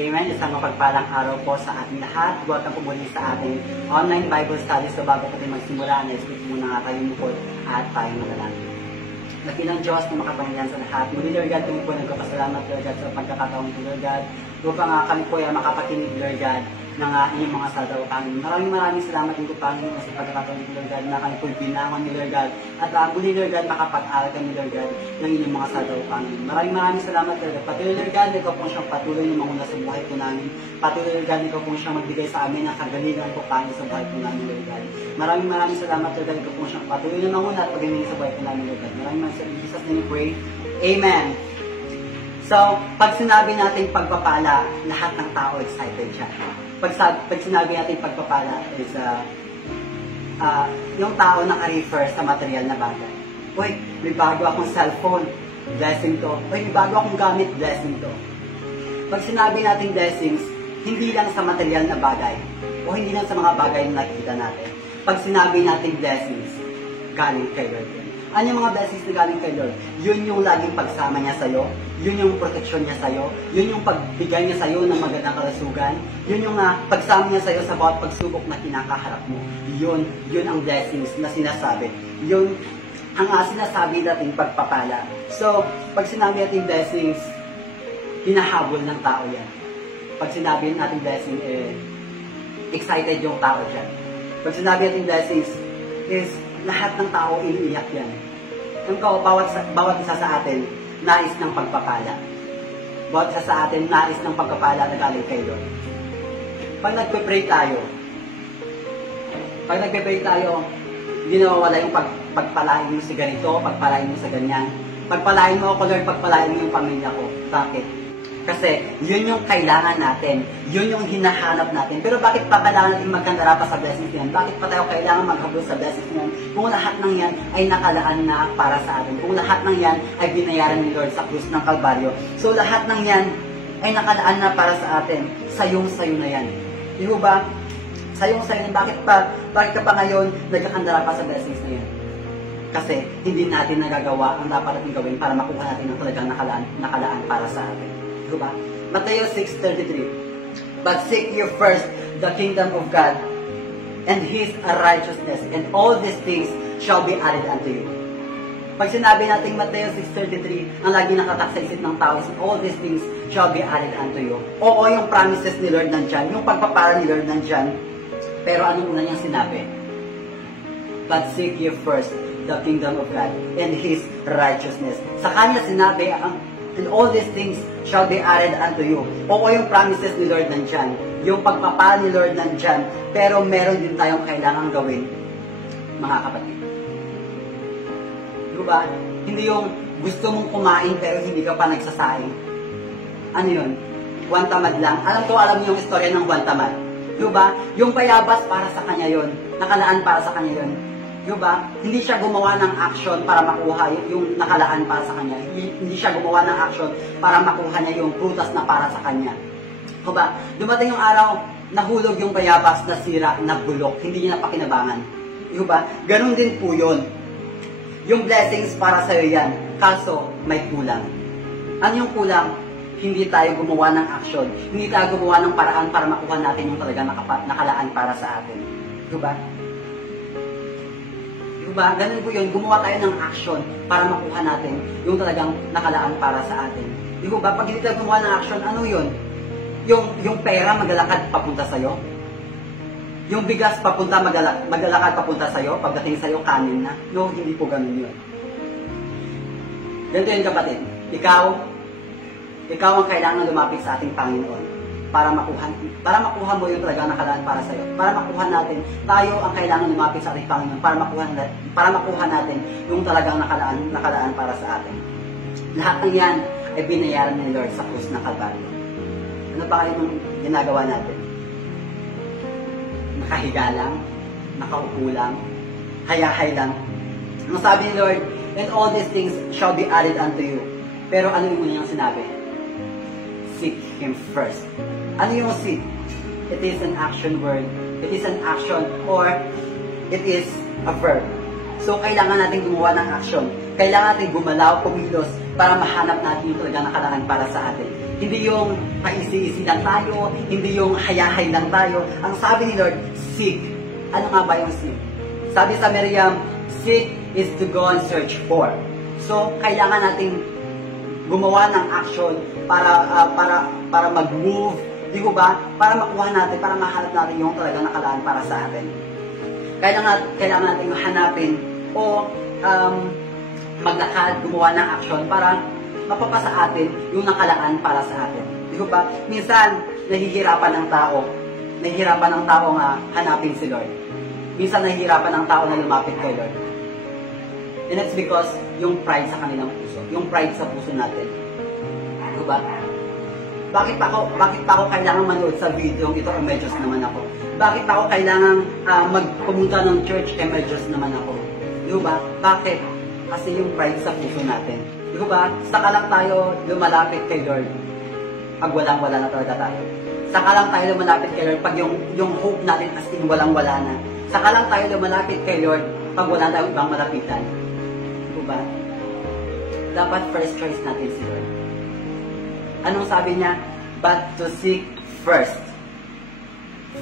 Amen. Isang mapagpalang araw po sa ating lahat. Welcome po muli sa ating online Bible studies. So bago po tayo magsimula, na-speak muna nga tayo mukod at tayo manalangin. Nakilang Diyos na makapangyarihan sa lahat. Muli, Lord God, kami po nagpapasalamat, Lord God, sa pagkakataon ko, Lord God. Upang kami po ay makapakinig, Lord God, ng inyong mga saldaw, Panginoon. Maraming salamat din po, Panginoon, sa pagkakataon ko, Lord God, na kami po binangon ni Lord God. At muli, Lord God, makapag-aral kami, Lord God, ng inyong mga saldaw, Panginoon. Maraming salamat, Lord God. Patuloy, Lord God, ikaw po siyang patuloy na manguna sa buhay po namin. Patuloy, Lord God, ikaw po siyang magbigay sa amin ng kagalingan po, Panginoon, sa buhay po namin, Lord God. Maraming salamat, Lord God, ikaw po siyang patuloy na manguna at pag-ibig sa buhay po namin, Lord God. Maraming sa Jesus name we pray. Amen. So, pag sinabi natin pagpapala, lahat ng tao excited siya. Pag sinabi natin pagpapala is yung tao naka-refer sa material na bagay. Uy, may bago akong cellphone, blessing to. Uy, may bago akong gamit, blessing to. Pag sinabi natin blessings, hindi lang sa material na bagay o hindi lang sa mga bagay na nakikita natin. Pag sinabi natin blessings, galing kay Lord. Ano yung mga blessings na galing kay Lord? Yun yung laging pagsama niya sa'yo, yun yung proteksyon niya sa'yo, yun yung pagbigay niya sa'yo ng magandang kalusugan, yun yung pagsama niya sa'yo sa bawat pagsubok na kinakaharap mo. Yun ang blessings na sinasabi. Yun ang sinasabi natin pagpapala. So, pag sinabi natin blessings, hinahabol ng tao yan. Pag sinabi natin blessing, excited yung tao dyan. Pag sinabi natin blessings, is lahat ng tao iniiyak yan. Kung bawat isa sa atin, nais ng pagpapala. Bawat isa sa atin, nais ng pagpapala na galing kay Lord. Pag nagpe-pray tayo, hindi nawawala yung pagpalain mo sa ganito, pagpalain mo sa ganyan. Pagpalain mo ako, Lord, pagpalain mo yung pamilya ko. Bakit? Kasi yun yung kailangan natin, yun yung hinahanap natin. Pero bakit pa kailangan natin magkandara pa sa blessings yan? Bakit pa tayo kailangan maghabol sa blessings yan? Kung lahat ng yan ay nakalaan na para sa atin. Kung lahat ng yan ay binayaran ni Lord sa krus ng Kalbaryo. So lahat ng yan ay nakalaan na para sa atin. Sayong-sayo na yan. Di ba? Sayong-sayo na. Bakit ka pa ngayon nagkakandara pa sa blessings na yan? Kasi hindi natin nagagawa ang dapat natin gawin para makuha natin ang talagang nakalaan para sa atin. Diba? Matthew 6:33. But seek ye first the kingdom of God and His righteousness, and all these things shall be added unto you. Pag sinabi natin Matthew 6:33, ang lagi nakatak sa isip ng tao is all these things shall be added unto you. Oo, yung promises ni Lord nandyan, yung pagpapara ni Lord nandyan, pero anong una niyang sinabi? But seek ye first the kingdom of God and His righteousness. Sa kanya sinabi and all these things shall be added unto you. Oo, yung promises ni Lord nandyan. Yung pagpapala ni Lord nandyan. Pero meron din tayong kailangang gawin, mga kapatid. Diba? Hindi yung gusto mong kumain pero hindi ka pa nagsasaing. Ano yun? Buwan tamad lang. Alam niyo yung istorya ng buwan tamad. Diba? Yung bayabas para sa kanya yun. Nakalaan para sa kanya yun. Diba? Hindi siya gumawa ng action para makuha yung nakalaan para sa kanya. Hindi siya gumawa ng action para makuha niya yung prutas na para sa kanya. Diba? Dumating yung araw, nahulog yung bayabas, nasira, nabulok. Hindi niya napakinabangan. Diba? Ganon din po yun. Yung blessings para sa'yo yan. Kaso, may kulang. Ano yung kulang? Hindi tayo gumawa ng action. Hindi tayo gumawa ng paraan para makuha natin yung talaga nakalaan para sa atin. Diba? Diba? Ganun po yun. Gumawa tayo ng action para makuha natin yung talagang nakalaan para sa atin. Diba? Pag hindi tayo gumawa ng action, ano yun? Yung pera maglalakad papunta sa'yo? Yung bigas maglalakad papunta sa'yo? Pagdating sa'yo, kanin na? No, hindi po ganun yun. Ganito yun, kapatid. Ikaw ang kailangan lumapit sa ating Panginoon para makuha mo yung talagang nakalaan para sa iyo. Para makuha natin, tayo ang kailangan lumapit sa ating Panginoon para makuha natin yung talagang nakalaan para sa atin. Lahat ng yan ay binayaran ni Lord sa krus ng Kalbaryo. Ano ba kayo nung ginagawa natin? Nakahiga lang, nakaupo lang, hayahay lang. Ang sabi ni Lord, and all these things shall be added unto you. Pero ano yung una niyang sinabi? Seek Him first. Ano yung seek? It is an action word. It is an action or it is a verb. So, kailangan natin gumawa ng action. Kailangan natin gumalaw, kumilos para mahanap natin yung talagang nakalaan para sa atin. Hindi yung paisi-isi lang tayo, hindi yung hayahay lang tayo. Ang sabi ni Lord, seek. Ano nga ba yung seek? Sabi sa Miriam, seek is to go and search for. So, kailangan nating gumawa ng action para mag-move, di ko ba? Para makuha natin, para mahanap natin yung talagang nakalaan para sa atin. Kailangan natin hanapin o maglakad, gumawa ng action para mapapasa atin yung nakalaan para sa atin. Di ko ba? Minsan, nahihirapan ng tao nga hanapin si Lord. Minsan, nahihirapan ng tao na lumapit kay Lord. And it's because yung pride sa kanilang puso. Yung pride sa puso natin. Di ko ba? Bakit pa ako kailangan manood sa video ito kung medyos naman ako? Bakit pa ako kailangan magpumunta ng church kung medyos naman ako? Di ba? Bakit? Kasi yung pride sa puso natin. Di ba? Saka lang tayo lumalapit kay Lord pag walang-wala na talaga tayo. Saka lang tayo lumalapit kay Lord pag yung hope natin as in walang-wala na. Saka lang tayo lumalapit kay Lord pag wala tayong ibang malapitan. Di ba? Dapat first choice natin si Lord. Anong sabi niya? But to seek first.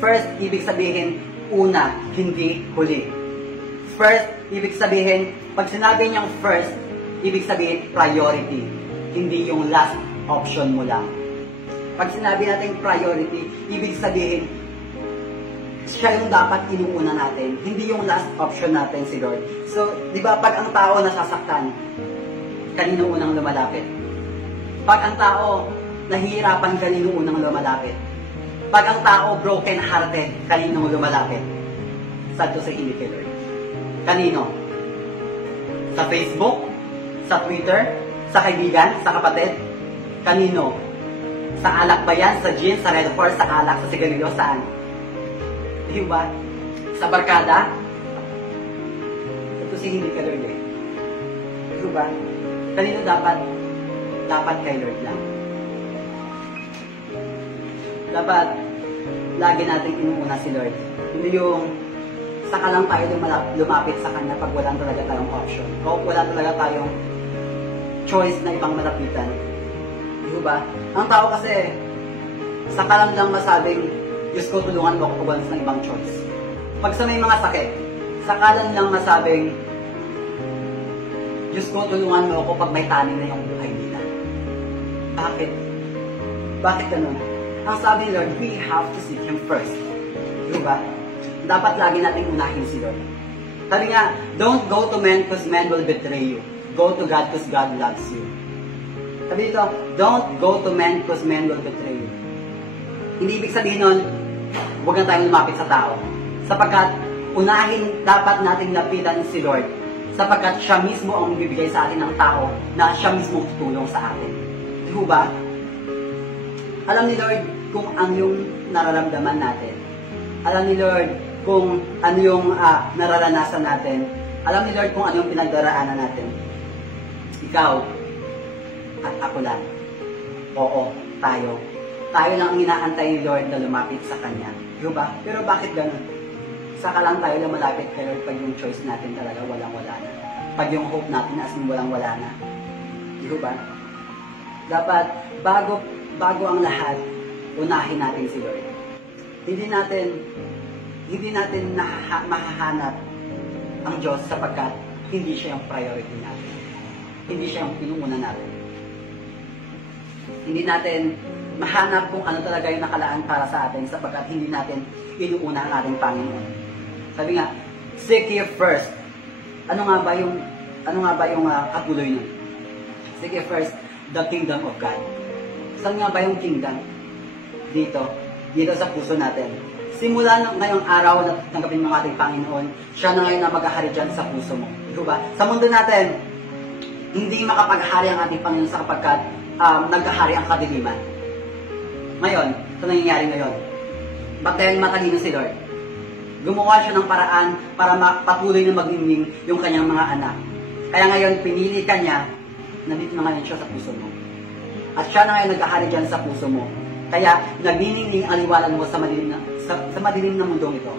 First, ibig sabihin, una, hindi huli. First, ibig sabihin, pag sinabi niyang first, ibig sabihin, priority. Hindi yung last option mo lang. Pag sinabi natin priority, ibig sabihin, siya yung dapat inuuna natin. Hindi yung last option natin si Lord. So, di ba, pag ang tao nasasaktan, kanino unang lumalapit? Pag ang tao nahihirapan, kanino unang lumalapit? Pag ang tao broken-hearted, kanino lumalapit? Sad to say, hindi kay Lord. Kanino? Sa Facebook? Sa Twitter? Sa kaibigan? Sa kapatid? Kanino? Sa alak ba yan? Sa gin? Sa Red Horse? Sa alak? Sa sigarilyo? Saan? Diba? Sa barkada? Ito si hindi kay Lord eh. Diba? Kanino dapat? Dapat kay Lord lang. Dapat lagi natin inuuna si Lord. Hindi yung saka lang tayo lumapit sa Kanya pag wala talaga tayong option. O wala talaga tayong choice na ibang malapitan. Diba? Ang tao kasi, saka lang masabing, Diyos ko, tulungan mo ako pag ng ibang choice. Pag sa may mga sakit, saka lang masabing, Diyos ko, tulungan mo ako pag may tanin na yung buhay nila. Bakit? Bakit ganun? Ang sabi ni Lord, we have to seek Him first. Diba? Dapat lagi natin unahin si Lord. Sabi nga, don't go to men because men will betray you. Go to God because God loves you. Sabi dito, don't go to men because men will betray you. Hindi ibig sabihin nun, huwag na tayong lumapit sa tao. Sapagkat unahin dapat nating lapitan si Lord. Sapagkat siya mismo ang bibigay sa atin ng tao na siya mismo tutulong sa atin. Di ba? Alam ni Lord kung ano yung nararamdaman natin. Alam ni Lord kung ano yung nararanasan natin. Alam ni Lord kung ano yung pinagdaraanan natin. Ikaw at ako lang. Oo, tayo. Tayo lang ang inaantay ni Lord na lumapit sa Kanya. Diba? Pero bakit ganun? Saka lang tayo lumalapit kay Lord pag yung choice natin talaga walang-wala na. Pag yung hope natin as in walang-wala na. Diba? Dapat, bago ang lahat, unahin natin si Lord. Hindi natin mahahanap ang Diyos sapagkat hindi siya yung priority natin. Hindi siya yung pinuuna natin. Hindi natin mahanap kung ano talaga yung nakalaan para sa atin sapagkat hindi natin inuuna ang ating Panginoon. Sabi nga, seek ye first. Ano nga ba yung katuloy nun? Seek ye first the kingdom of God. Saan nga ba yung kingdom? Dito sa puso natin. Simula ngayong araw na tanggapin mo ang ating Panginoon, siya na ngayon na maghahari dyan sa puso mo. Diba? Sa mundo natin, hindi makapaghari ang ating Panginoon sapagkat naghahari ang kadiliman. Ngayon, ito nangyayari ngayon. Ba't dahil matalino si Lord? Gumawa siya ng paraan para patuloy na magningning yung kanyang mga anak. Kaya ngayon, pinili ka niya, nandito na ngayon siya sa puso mo. At siya na ngayon naghahari dyan sa puso mo. Kaya, nagniningning ang liwanag mo sa madilim na mundong ito.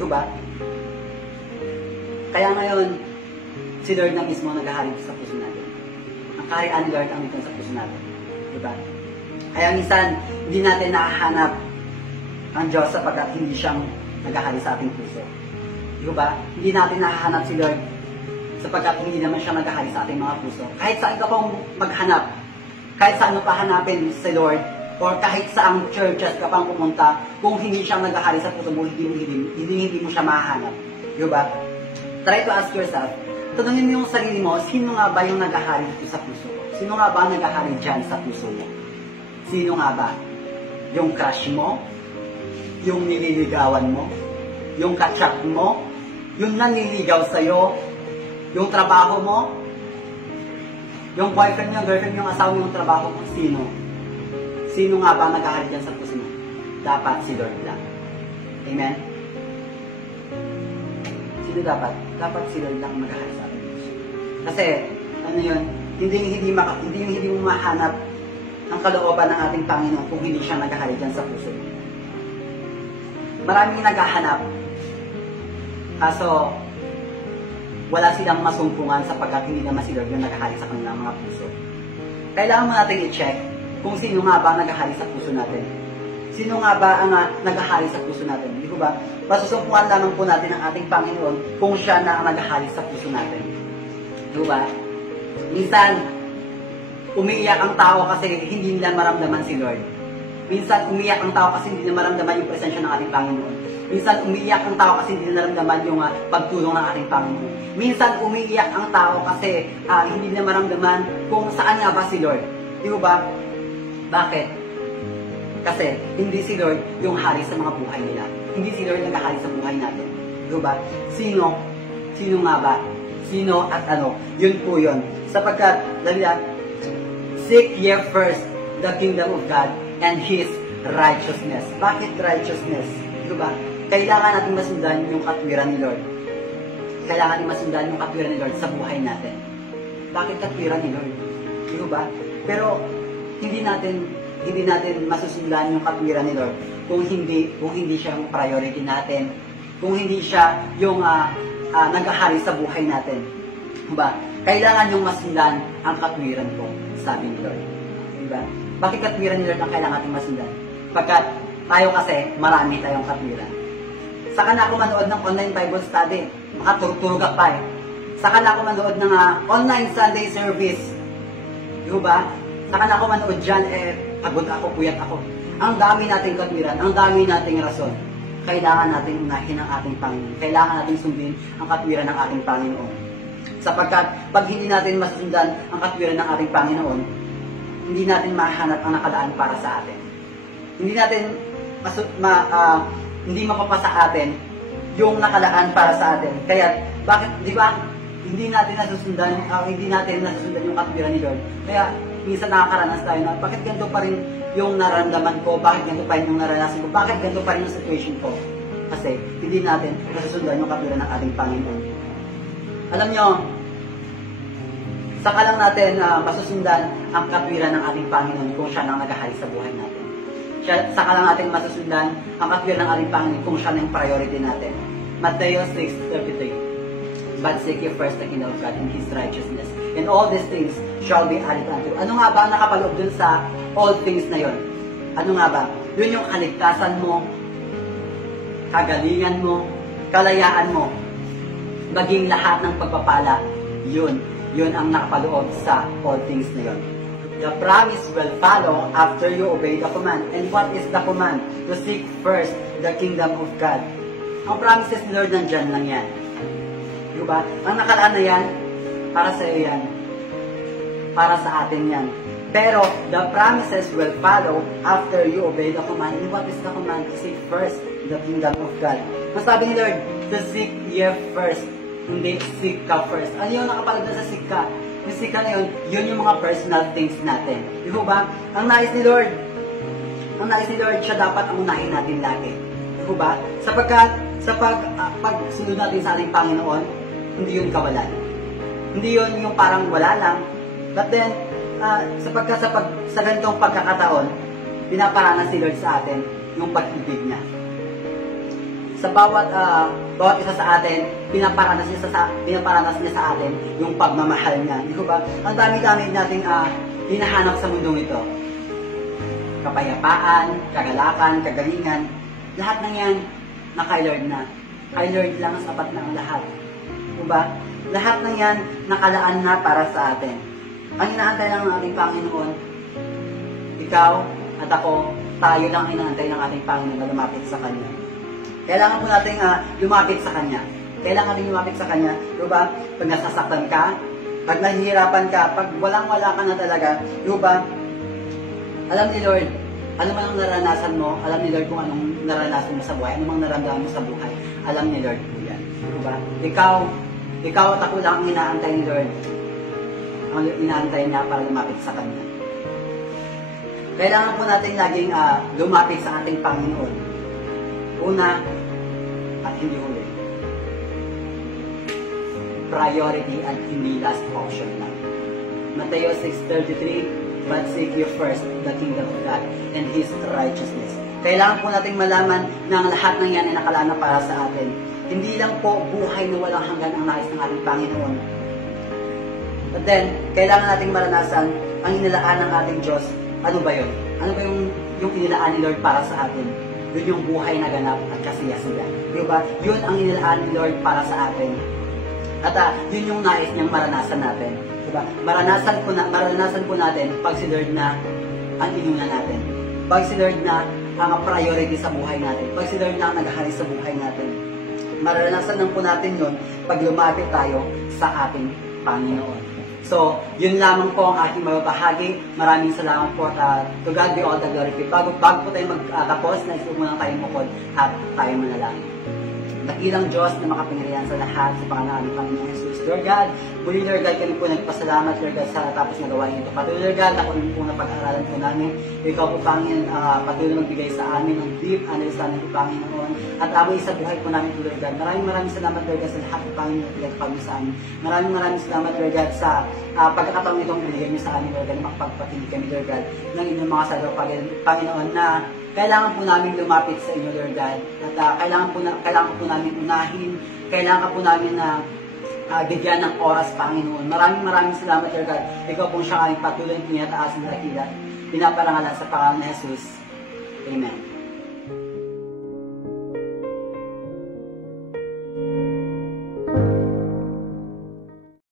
Diba? Kaya ngayon, si Lord na mismo naghahari sa puso natin. Ang kaharian ni Lord ang dito sa puso natin. Diba? Kaya minsan, hindi natin nahahanap ang Diyos sapagkat hindi siyang naghahari sa ating puso. Diba? Hindi natin nahahanap si Lord sapagkat hindi naman siya naghahari sa ating mga puso. Kahit saan ka pang maghanap, kahit saan mo pa hanapin si Lord, or kahit saang churches ka pang pumunta, kung hindi siya naghahari sa puso mo, hindi mo siya mahahanap. Diba? Try to ask yourself, tanungin mo yung sarili mo, sino nga ba yung naghahari dito sa puso mo? Sino nga ba naghahari dyan sa puso mo? Sino nga ba? Yung crush mo? Yung nililigawan mo? Yung kachat mo? Yung naniligaw sa'yo? Yung trabaho mo? Yung boyfriend mo, girlfriend mo, yung asawa mo, yung trabaho mo? Sino? Sino nga ba naghahari dyan sa puso mo? Dapat si Lord lang. Amen? Sino dapat? Dapat si Lord lang maghahari sa ating puso. Kasi, ano yun, hindi mo mahanap ang kalooban ng ating Panginoon kung hindi siya naghahari dyan sa puso. Maraming naghahanap, kaso wala silang masumpungan sapagkat hindi naman si Lord yung naghahari sa kanilang mga puso. Kailangan mo natin i-check kung sino nga ba naghahari sa puso natin. Sino nga ba ang naghahari sa puso natin? Di ko ba? Masusumpungan lamang po natin ang ating Panginoon kung siya na ang naghahari sa puso natin. Di ko ba? Minsan, umiiyak ang tao kasi hindi nila maramdaman si Lord. Minsan, umiiyak ang tao kasi hindi nila maramdaman yung presensya ng ating Panginoon. Minsan, umiiyak ang tao kasi hindi nila maramdaman yung pagtulong ng ating Panginoon. Minsan, umiiyak ang tao kasi hindi nila maramdaman kung saan nga ba si Lord. Di ba? Bakit? Kasi hindi si Lord yung hari sa mga buhay nila. Hindi si Lord naghahari sa buhay natin. Di ba? Sino? Sino nga ba? Sino at ano? Yun po yun. Sapagkat, seek ye first the kingdom of God and His righteousness. Bakit righteousness? Diba? Kailangan natin masundan yung katwiran ni Lord. Kailangan natin masundan yung katwiran ni Lord sa buhay natin. Bakit katwiran ni Lord? Diba? Pero hindi natin masusundan yung katwiran ni Lord kung hindi siya yung priority natin, kung hindi siya yung naghahari sa buhay natin. Diba? Kailangan yung masundan ang katwiran ko, sabi ni Lord. Diba? Bakit katwiran ni Lord ang kailangan natin masundan? Pagkat tayo kasi, marami tayong katwiran. Saka na ako manood ng online Bible study. Makaturturog pa eh. Saka na ako manood ng online Sunday service. Diba? Saka na ako manood dyan, pagod ako, puyat ako. Ang dami nating katwiran, ang dami nating rason. Kailangan natin unahin ang ating Panginoon. Kailangan natin sundin ang katwiran ng ating Panginoon. Sapagkat pag hindi natin masusundan ang katwiran ng ating Panginoon, hindi natin mahanap ang nakalaan para sa atin. Hindi natin hindi mapapasa atin yung nakalaan para sa atin. Kaya bakit, di ba? Hindi natin nasusundan yung katwiran ni Lord. Kaya minsan nakakaranas tayo na bakit ganito pa rin yung naramdaman ko, bakit ganito pa rin yung naranasan ko, bakit ganito pa rin yung situation ko. Kasi hindi natin nasusundan yung katwiran ng ating Panginoon. Alam nyo, saka lang natin masusundan ang katwiran ng ating Panginoon kung siya nang naghahari sa buhay natin. Saka lang natin masusundan ang katwiran ng ating Panginoon kung siya nang priority natin. Matthew 6:33. But seek ye first the kingdom of God and His righteousness, and all these things shall be added unto you. Ano nga ba ang nakapaloob dun sa all things na yon? Ano nga ba? Yun yung kaligtasan mo, kagalingan mo, kalayaan mo, maging lahat ng pagpapala, yun ang nakapaloob sa all things na yon. The promise will follow after you obey the command. And what is the command? To seek first the kingdom of God. Ang promises ni Lord nandyan lang yan. Diba? Ang nakalaan na yan, para sa iyo yan. Para sa atin yan. Pero, the promises will follow after you obey the command. And what is the command? To seek first the kingdom of God. Ang sabi ni Lord, to seek ye first. Hindi, seek ka first. Ano yung nakapalad na sa seek ka? Yung seek ka na yun yung mga personal things natin. Di ba? Ang nais ni Lord, siya dapat ang unahin natin lagi. Di ba? Sapagkat, pagsunod natin sa ating Panginoon, hindi yun kawalan. Hindi yun yung parang wala lang. But then, sapagkat sa ganitong pagkakataon, pinaparanas ni Lord sa atin yung pag-ibig niya. Sa bawat isa sa atin, pinaparanas niya sa atin yung pagmamahal niya. Di ba? Ang dami-dami nating hinahanap sa mundong ito. kapayapaan, kagalakan, kagalingan, lahat ng yan na kay Lord na. Kay Lord lang sapat na ang lahat. Diba? Lahat ng yan nakalaan na para sa atin. Ang inaantay lang ng ating Panginoon, ikaw at ako, tayo lang inaantay ng ating Panginoon na lumapit sa Kanya. Kailangan po natin lumapit sa Kanya. Kailangan natin lumapit sa Kanya. Diba? Pag nasasaktan ka, pag nahihirapan ka, pag walang-wala ka na talaga, diba? Alam ni Lord, ano man ang naranasan mo, alam ni Lord kung anong naranasan mo sa buhay, ano mang naramdaman mo sa buhay, alam ni Lord po yan. Diba? Ikaw at ako lang ang inaantay ni Lord. Ang inaantay niya para lumapit sa Kanya. Kailangan po natin laging lumapit sa ating Panginoon. Una, at hindi huli. Priority at hindi last option lang. Mateo 6:33, but seek you first the kingdom of God and His righteousness. Kailangan po nating malaman na ang lahat ng yan ay nakalaan na para sa atin. Hindi lang po buhay na walang hanggan ang nais ng ating Panginoon. But then, kailangan nating maranasan ang inilaan ng ating Diyos. Ano ba yun? Ano ba yung inilaan ni Lord para sa atin? Yun yung buhay na ganap at kasiyasiya. Diba? Yun ang inilaan ni Lord para sa atin. At yun yung nais niyang maranasan natin. Diba? Maranasan po natin pag si Lord na ang inunan natin. Pag si Lord na ang priority sa buhay natin. Pag si Lord na ang naghahari sa buhay natin. Maranasan lang po natin yun pag lumapit tayo sa ating Panginoon. So, yun lamang po ang aking mababahagi. Maraming salamat po at to God be all the glory. Bago po tayo magtapos, nais po muna tayong mukod at tayo manalangin. Dakilang Diyos na makapangyarihan sa lahat sa pangalan ng Panginoon Jesus. Lord God, muli Lord God, kami po nagpasalamat Lord God sa tapos na gawain ito. Patuloy Lord God, ako po na pag-aaralan po namin. Ikaw po Panginoon, patuloy magbigay sa amin ng deep understanding po Panginoon. At amoy sa buhay po namin po Lord God. Maraming salamat Lord God sa lahat po Panginoon na pinagpag sa amin. Maraming salamat Lord God sa pagkakataong itong binigay niyo sa amin Lord God na makapagpatinig kami Lord God ng inyong mga salwa Panginoon na kailangan po namin lumapit sa inyo, Lord God. At kailangan po namin unahin, kailangan po namin na bigyan ng oras, Panginoon. Maraming salamat, Lord God. Ikaw pong siya aming patuloy pinataasan ng dakila. Pinaparangalan sa pangalan ni Jesus. Amen.